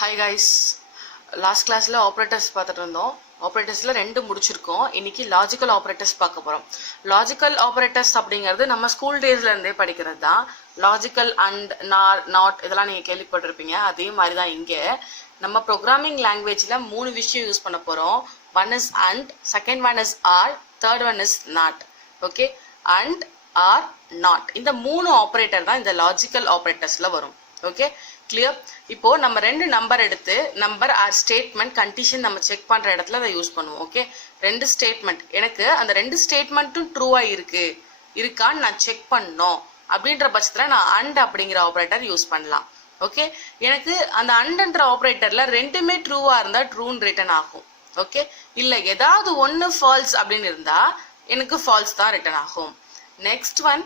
Hi guys, last class la operators பார்த்துட்டு இருந்தோம். ஆப்ரேட்டர்ஸ்ல ரெண்டு முடிச்சிருக்கோம். இன்னைக்கு லாஜிக்கல் ஆப்ரேட்டர்ஸ் பார்க்க போறோம். லாஜிக்கல் ஆப்ரேட்டர்ஸ் அப்படிங்கிறது நம்ம ஸ்கூல் டேஸ்ல இருந்தே படிக்கிறது தான். லாஜிக்கல் அண்ட் நாட் இதெல்லாம் நீங்க கேள்விப்பட்டிருப்பீங்க. அதே மாதிரி தான் இங்கே நம்ம ப்ரோக்ராமிங் லாங்குவேஜ்ல மூணு விஷயம் யூஸ் பண்ண போறோம். One is and, second one is or, third one is not. Okay, and or not இந்த மூணு ஆப்ரேட்டர் தான் இந்த லாஜிக்கல் ஆப்ரேட்டர்ஸ்ல வரும். Okay, clear. இப்போ நம்ம ரெண்டு நம்பர் எடுத்து நம்பர் ஆர் ஸ்டேட்மெண்ட் கண்டிஷன் நம்ம செக் பண்ற இடத்துல அதை யூஸ் பண்ணுவோம். ஓகே, ரெண்டு ஸ்டேட்மெண்ட் எனக்கு அந்த ரெண்டு ஸ்டேட்மெண்ட்டும் ட்ரூவா இருக்கான்னு நான் செக் பண்ணோம் அப்படின்ற பட்சத்துல நான் அண்ட் அப்படிங்கிற ஆப்ரேட்டர் யூஸ் பண்ணலாம். ஓகே, எனக்கு அந்த அண்ட்ன்ற ஆப்ரேட்டர்ல ரெண்டுமே ட்ரூவா இருந்தா ட்ரூன்னு ரிட்டர்ன் ஆகும். ஓகே, இல்ல ஏதாவது ஒன்னு ஃபால்ஸ் அப்படின்னு இருந்தா எனக்கு ஃபால்ஸ் தான் ரிட்டர்ன் ஆகும். Next one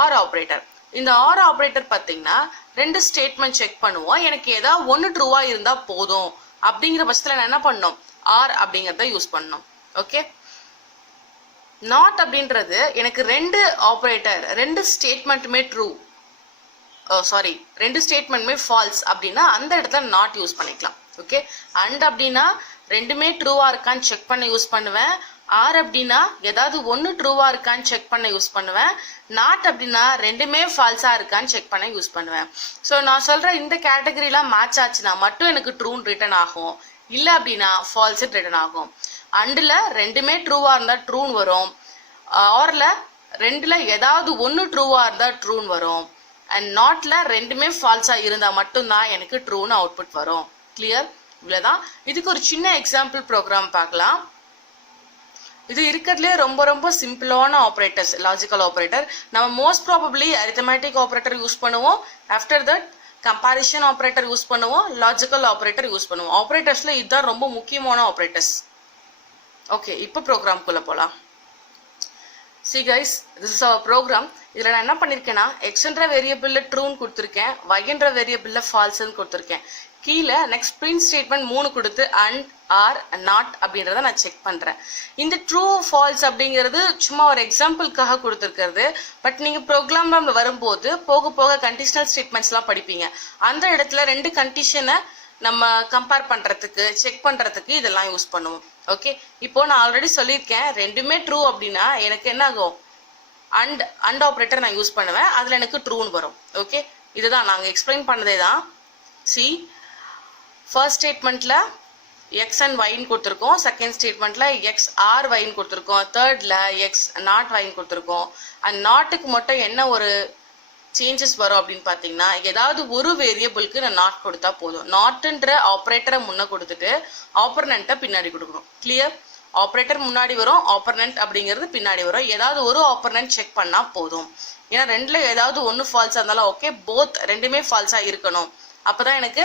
R operator. இந்த ஆர் ஆப்ரேட்டர் பார்த்தீங்கன்னா ரெண்டு ஸ்டேட்மெண்ட் செக் பண்ணுவோம். எனக்கு ஏதாவது ஒன்று ட்ரூவா இருந்தா போதும் அப்படிங்கிற பட்சத்தில் நான் என்ன பண்ணணும், ஆர் அப்படிங்கிறத யூஸ் பண்ணணும். ஓகே, நாட் அப்படின்றது எனக்கு ரெண்டு ஆப்ரேட்டர் ரெண்டு ஸ்டேட்மெண்ட்டுமே ட்ரூ ரெண்டு ஸ்டேட்மெண்ட்டுமே ஃபால்ஸ் அப்படின்னா அந்த இடத்துல நாட் யூஸ் பண்ணிக்கலாம். ஓகே, அண்ட் அப்படின்னா ரெண்டுமே ட்ரூவா இருக்கான்னு செக் பண்ண யூஸ் பண்ணுவேன். ஆர் அப்படின்னா ஏதாவது ஒன்று ட்ரூவா இருக்கான்னு செக் பண்ண யூஸ் பண்ணுவேன். நாட் அப்படின்னா ரெண்டுமே ஃபால்ஸா இருக்கான்னு செக் பண்ண யூஸ் பண்ணுவேன். ஸோ நான் சொல்ற இந்த கேட்டகரிலாம் மேட்ச் ஆச்சுன்னா மட்டும் எனக்கு ட்ரூன்னு ரிட்டர்ன் ஆகும். இல்லை அப்படின்னா ஃபால்ஸ் ரிட்டர்ன் ஆகும். அண்டில் ரெண்டுமே ட்ரூவா இருந்தா ட்ரூன்னு வரும். ஆர்ல ரெண்டுல ஏதாவது ஒன்று ட்ரூவா இருந்தா ட்ரூன்னு வரும். அண்ட் நாட்ல ரெண்டுமே ஃபால்ஸா இருந்தா மட்டும்தான் எனக்கு ட்ரூன்னு அவுட்புட் வரும். கிளியர்? இவ்வளவுதான். இதுக்கு ஒரு சின்ன எக்ஸாம்பிள் ப்ரோக்ராம் பார்க்கலாம். இது இருக்கிறதுலே ரொம்ப ரொம்ப சிம்பிளான ஆப்ரேட்டர்ஸ் லாஜிக்கல் ஆப்ரேட்டர். நம்ம most probably arithmetic operator use பண்ணுவோம். After that comparison operator use பண்ணுவோம். லாஜிக்கல் ஆப்ரேட்டர் யூஸ் பண்ணுவோம். ஆப்ரேட்டர்ஸ்ல இதுதான் ரொம்ப முக்கியமான ஆப்ரேட்டர்ஸ். ஓகே, இப்போ ப்ரோக்ராம்குள்ள போகலாம். See guys, this is our program. இதில் நான் என்ன பண்ணியிருக்கேன்னா எக்ஸ்ன்ற வேரியபிளில் ட்ரூன்னு கொடுத்துருக்கேன், ஒய்ன்ற வேரியபிளில் ஃபால்ஸ்ன்னு கொடுத்துருக்கேன். கீழே நெக்ஸ்ட் பிரிண்ட் ஸ்டேட்மெண்ட் 3 கொடுத்து அண்ட் ஆர் நாட் அப்படின்றத நான் செக் பண்ணுறேன். இந்த ட்ரூ ஃபால்ஸ் அப்படிங்கிறது சும்மா ஒரு எக்ஸாம்பிளுக்காக கொடுத்துருக்கிறது. பட் நீங்கள் ப்ரோக்ராம் வரும்போது போக போக கண்டிஷனல் ஸ்டேட்மெண்ட்ஸ்லாம் படிப்பீங்க. அந்த இடத்துல ரெண்டு கண்டிஷனை நம்ம கம்பேர் பண்ணுறதுக்கு செக் பண்ணுறதுக்கு இதெல்லாம் யூஸ் பண்ணுவோம். ஓகே, இப்போ நான் ஆல்ரெடி சொல்லியிருக்கேன் ரெண்டுமே ட்ரூ அப்படின்னா எனக்கு என்ன ஆகும், அண்ட் ஆப்ரேட்டர் நான் யூஸ் பண்ணுவேன். அதில் எனக்கு ட்ரூன்னு வரும். ஓகே, இதுதான் நாங்கள் எக்ஸ்பிளைன் பண்ணதே தான். சி, ஃபர்ஸ்ட் ஸ்டேட்மெண்ட்ல எக்ஸ் அண்ட் ஒய்ன்னு கொடுத்துருக்கோம். செகண்ட் ஸ்டேட்மெண்ட்ல எக்ஸ் ஆர் ஒய்ன்னு கொடுத்துருக்கோம். தேர்ட்ல எக்ஸ் நாட் ஒய்ன்னு கொடுத்துருக்கோம். அண்ட் நாட்டுக்கு மட்டும் என்ன ஒரு சேஞ்சஸ் வரும் அப்படின்னு பார்த்தீங்கன்னா ஏதாவது ஒரு வேரியபிளுக்கு நான் நாட் கொடுத்தா போதும். நாட்டுன்ற ஆப்ரேட்டரை முன்ன கொடுத்துட்டு ஆப்பர்னண்ட்டை பின்னாடி கொடுக்கணும். கிளியர்? ஆப்ரேட்டர் முன்னாடி வரும், ஆப்பர்னண்ட் அப்படிங்கிறது பின்னாடி வரும். ஏதாவது ஒரு ஆப்பர்னண்ட் செக் பண்ணா போதும். ஏன்னா ரெண்டுல ஏதாவது ஒன்று ஃபால்ஸா இருந்தாலும் ஓகே, போத் ரெண்டுமே ஃபால்ஸா இருக்கணும். அப்பதான் எனக்கு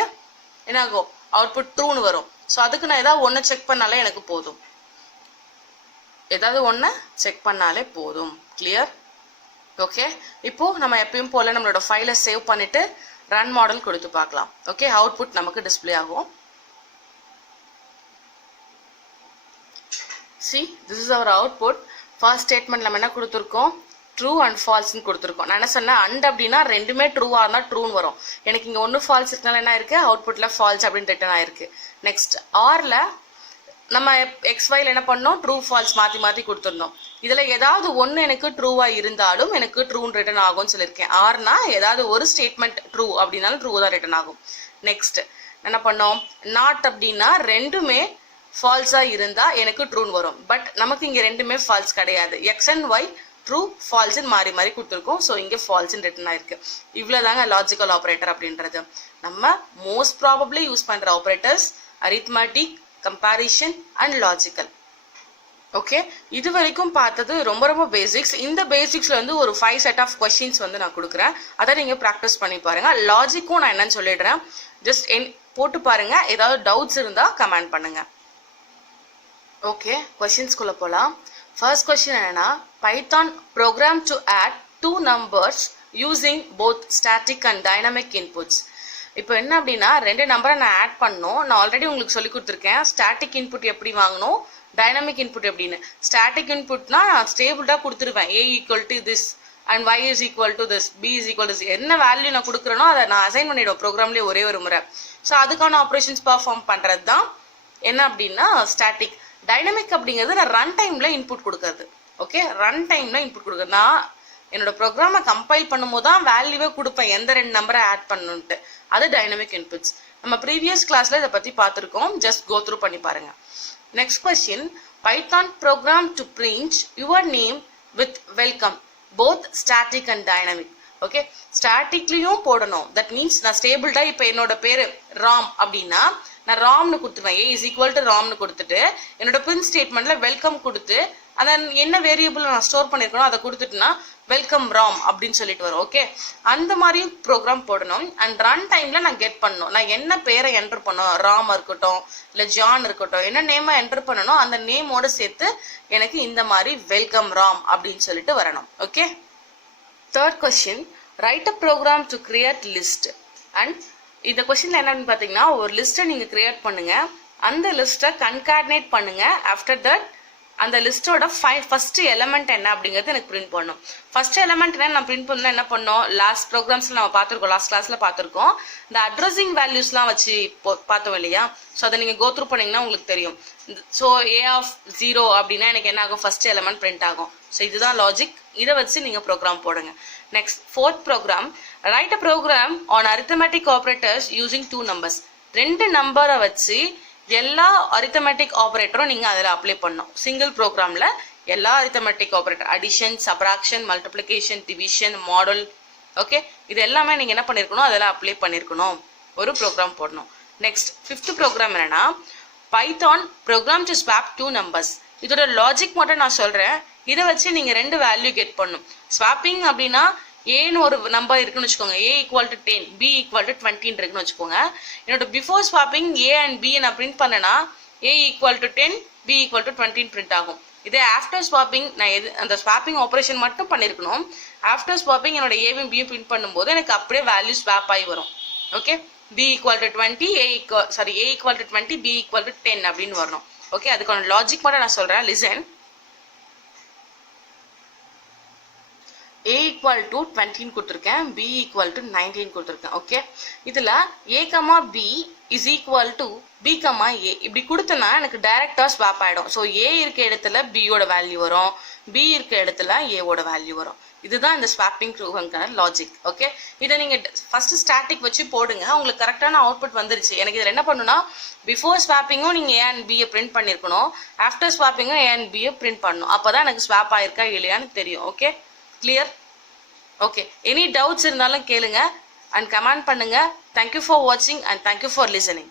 என்ன ஆகும், அவுட்புட் ட்ரூன்னு வரும். ஸோ அதுக்கு நான் ஏதாவது ஒன்று செக் பண்ணாலே எனக்கு போதும். ஏதாவது ஒன்று செக் பண்ணாலே போதும். கிளியர்? ஓகே, இப்போ நம்ம எப்பயும் போல நம்மளோட ஃபைலை சேவ் பண்ணிட்டு ரன் மாடல் கொடுத்து பார்க்கலாம். ஓகே, அவுட்புட் நமக்கு டிஸ்பிளே ஆகும். See, this is our output. First statement நம்ம என்ன கொடுத்துருக்கோம், ட்ரூ அண்ட் ஃபால்ஸ்ன்னு கொடுத்துருக்கோம். நான் என்ன சொன்னேன், அண்ட் அப்படின்னா ரெண்டுமே ட்ரூவாக இருந்தால் ட்ரூன்னு வரும். எனக்கு இங்கே ஒன்று ஃபால்ஸ் இருக்கனால என்ன இருக்கு, அவுட்புட்டில் ஃபால்ஸ் அப்படின்னு ரிட்டர்ன் ஆயிருக்கு. நெக்ஸ்ட் ஆரில் நம்ம எக்ஸ்ஒயில் என்ன பண்ணோம், ட்ரூ ஃபால்ஸ் மாற்றி மாற்றி கொடுத்துருந்தோம். இதில் ஏதாவது ஒன்று எனக்கு ட்ரூவாக இருந்தாலும் எனக்கு ட்ரூன்னு ரிட்டர்ன் ஆகும்னு சொல்லியிருக்கேன். ஆர்னா ஏதாவது ஒரு ஸ்டேட்மெண்ட் ட்ரூ அப்படின்னாலும் ட்ரூ தான் ரிட்டர்ன் ஆகும். நெக்ஸ்ட் என்ன பண்ணோம், நாட் அப்படின்னா ரெண்டுமே ஃபால்ஸாக இருந்தால் எனக்கு ட்ரூன்னு வரும். பட் நமக்கு இங்கே ரெண்டுமே ஃபால்ஸ் கிடையாது. எக்ஸ் அண்ட் ஒய் ட்ரூ ஃபால்ஸ்ன்னு மாறி மாறி கொடுத்துருக்கோம். ஸோ இங்கே ஃபால்ஸ்ன்னு ரிட்டர்ன் ஆயிருக்கு. இவ்வளோதாங்க லாஜிக்கல் ஆப்ரேட்டர் அப்படின்றது. நம்ம மோஸ்ட் ப்ராபப்ளி யூஸ் பண்ணுற operators arithmetic, comparison and logical. Okay, இது வரைக்கும் பார்த்தது ரொம்ப ரொம்ப பேசிக்ஸ். இந்த பேசிக்ஸ்ல வந்து ஒரு 5 செட் ஆஃப் கொஸ்டின்ஸ் வந்து நான் கொடுக்குறேன். அதை நீங்க ப்ராக்டிஸ் பண்ணி பாருங்க. லாஜிக்கும் நான் என்னன்னு சொல்லிடுறேன், ஜஸ்ட் போட்டு பாருங்க. ஏதாவது டவுட்ஸ் இருந்தா கமெண்ட் பண்ணுங்க. ஓகே, கொஸ்டின்ஸ்குள்ள போலாம். ஃபர்ஸ்ட் கொஸ்டின் என்னன்னா, Python program to add 2 numbers using both static and dynamic inputs. இப்போ என்ன அப்படின்னா ரெண்டு நம்பரை நான் ஆட் பண்ணணும். நான் ஆல்ரெடி உங்களுக்கு சொல்லி கொடுத்துருக்கேன் ஸ்டாட்டிக் இன்புட் எப்படி வாங்கணும், டைனமிக் இன்புட் எப்படின்னு. ஸ்டாட்டிக் இன்புட்னா ஸ்டேபிளாக கொடுத்துருவேன், a equal to this and y is equal to this, b is equal to this. என்ன வேல்யூ நான் கொடுக்குறேனோ அதை நான் அசைன் பண்ணிவிடுவேன் ப்ரோக்ராம்லேயே ஒரே ஒரு முறை. ஸோ அதுக்கான ஆப்ரேஷன்ஸ் பர்ஃபார்ம் பண்ணுறது தான் என்ன அப்படின்னா ஸ்டாட்டிக். டைனமிக் அப்படிங்கிறது நான் ரன் டைமில் இன்புட் கொடுக்குறது. ஓகே, ரன் டைமில் இன்புட் கொடுக்குறது. நான் என்னோட ப்ரோக்ராமை கம்பைல் பண்ணும்போது தான் வேல்யூவே கொடுப்பேன், எந்த 2 நம்பரை ஆட் பண்ணணுன்ட்டு. அது டைனமிக் இன்புட்ஸ். நம்ம ப்ரீவியஸ் கிளாஸில் இதை பற்றி பார்த்துருக்கோம், ஜஸ்ட் கோ த்ரூ பண்ணி பாருங்கள். Next question, Python program to print your name with welcome both static and dynamic. Okay, ஸ்டாட்டிக்லையும் போடணும். தட் மீன்ஸ் நான் ஸ்டேபிள்டா இப்போ என்னோட பேர் ராம் அப்படின்னா நான் ராம்னு கொடுத்துருவேன், ஏ இஸ் ஈக்குவல் டு ராம்னு கொடுத்துட்டு என்னோட பிரிண்ட் ஸ்டேட்மெண்ட்ல வெல்கம் கொடுத்து அதை என்ன வேரியபிள் நான் ஸ்டோர் பண்ணியிருக்கணும் அதை கொடுத்துட்டுனா வெல்கம் ராம் அப்படின்னு சொல்லிட்டு வரும். ஓகே, அந்த மாதிரி ப்ரோக்ராம் போடணும். அண்ட் ரன் டைம்ல நான் கெட் பண்ணணும், நான் என்ன பேரை என்டர் பண்ணணும், ராம் இருக்கட்டும் இல்லை ஜான் இருக்கட்டும், என்ன நேமை என்டர் பண்ணணும் அந்த நேமோட சேர்த்து எனக்கு இந்த மாதிரி வெல்கம் ராம் அப்படின்னு சொல்லிட்டு வரணும். Okay, third question, write a program to create list. And இந்த கொஸ்டின்ல என்னன்னு பார்த்தீங்கன்னா ஒரு லிஸ்ட்டை நீங்கள் கிரியேட் பண்ணுங்க, அந்த லிஸ்ட்டை கன்கார்டினேட் பண்ணுங்க. ஆஃப்டர் தட் அந்த லிஸ்ட்டோட ஃபர்ஸ்ட் எலமெண்ட் என்ன அப்படிங்கிறது எனக்கு பிரிண்ட் பண்ணணும். ஃபர்ஸ்ட் எலமெண்ட் என்ன நான் பிரிண்ட் பண்ணணும், என்ன பண்ணோம், லாஸ்ட் ப்ரோக்ராம்ஸ்ல நம்ம பார்த்துருக்கோம், லாஸ்ட் கிளாஸ்ல பார்த்துருக்கோம். இந்த அட்ரஸிங் வேல்யூஸ்லாம் வச்சு பார்த்தோம் இல்லையா? ஸோ அதை நீங்கள் கோ த்ரூ பண்ணீங்கன்னா உங்களுக்கு தெரியும். ஸோ ஏ ஆஃப் 0 அப்படின்னா எனக்கு என்ன ஆகும், ஃபர்ஸ்ட் எலமெண்ட் பிரிண்ட் ஆகும். ஸோ இதுதான் லாஜிக், இதை வச்சு நீங்கள் ப்ரோக்ராம் போடுங்க. Next fourth program, write a program on arithmetic operators using 2 numbers. 2 நம்பரை வச்சு எல்லா அரித்தமெட்டிக் ஆப்ரேட்டரும் நீங்கள் அதில் அப்ளை பண்ணணும். சிங்கிள் ப்ரோக்ராமில் எல்லா arithmetic operator, addition, subtraction, multiplication, division, model, okay, இது எல்லாமே நீங்கள் என்ன பண்ணியிருக்கணும், அதெல்லாம் அப்ளை பண்ணியிருக்கணும், ஒரு ப்ரோக்ராம் போடணும். நெக்ஸ்ட் ஃபிஃப்த் ப்ரோக்ராம் என்னன்னா Python program to swap 2 numbers. இதோட லாஜிக் மட்டும் நான் சொல்கிறேன், இதை வச்சு நீங்கள் 2 வேல்யூ கெட் பண்ணணும். ஸ்வாப்பிங் அப்படின்னா ஏன்னு ஒரு நம்பர் இருக்குன்னு வச்சுக்கோங்க, a equal to 10, b equal to 20 இருக்குன்னு வச்சுக்கோங்க. என்னோட before swapping a and b நான் பிரிண்ட் பண்ணேன்னா a equal to 10, b equal to 20 print ஆகும். இதே ஆஃப்டர் ஸ்வாப்பிங் நான் அந்த ஸ்வாப்பிங் ஆப்ரேஷன் மட்டும் பண்ணியிருக்கணும். ஆஃப்டர் ஸ்வாப்பிங் என்னோட ஏவும் பியும் பிரிண்ட் பண்ணும்போது எனக்கு அப்படியே வேல்யூ ஸ்வாப் ஆகி வரும். Okay, B equal to 20, A equal to 20, B equal to 10 அப்படின்னு வரணும். ஓகே, அதுக்கான லாஜிக் மட்டும் நான் சொல்கிறேன், லிசன். a ஈக்குவல் டு 20 கொடுத்துருக்கேன், b ஈக்குவல் டு 19 கொடுத்துருக்கேன். ஓகே, இதில் a comma b is equal to b comma a இப்படி கொடுத்தனா எனக்கு டைரக்டாக ஸ்வாப் ஆகிடும். ஸோ a இருக்க இடத்துல b யோட வேல்யூ வரும், b இருக்க இடத்துல a ஓட வேல்யூ வரும். இதுதான் இந்த ஸ்வாப்பிங் ப்ரோக்ராம்க்கான லாஜிக். ஓகே, இதை நீங்கள் ஃபர்ஸ்ட் ஸ்டாட்டிக் வச்சு போடுங்க, உங்களுக்கு கரெக்டான அவுட்புட் வந்துருச்சு. எனக்கு இதில் என்ன பண்ணுன்னா பிஃபோர் ஸ்வாப்பிங்கும் நீங்கள் ஏ அண்ட் பியை பிரிண்ட் பண்ணியிருக்கணும், ஆஃப்டர் ஸ்வாப்பிங்கும் ஏ அண்ட் பியை பிரிண்ட் பண்ணணும். அப்போ தான் எனக்கு ஸ்வாப் ஆயிருக்கா இல்லையான்னு தெரியும். Okay, clear? Okay, any doubts இருந்தாலும் கேளுங்க and comment பண்ணுங்க. Thank you for watching and thank you for listening.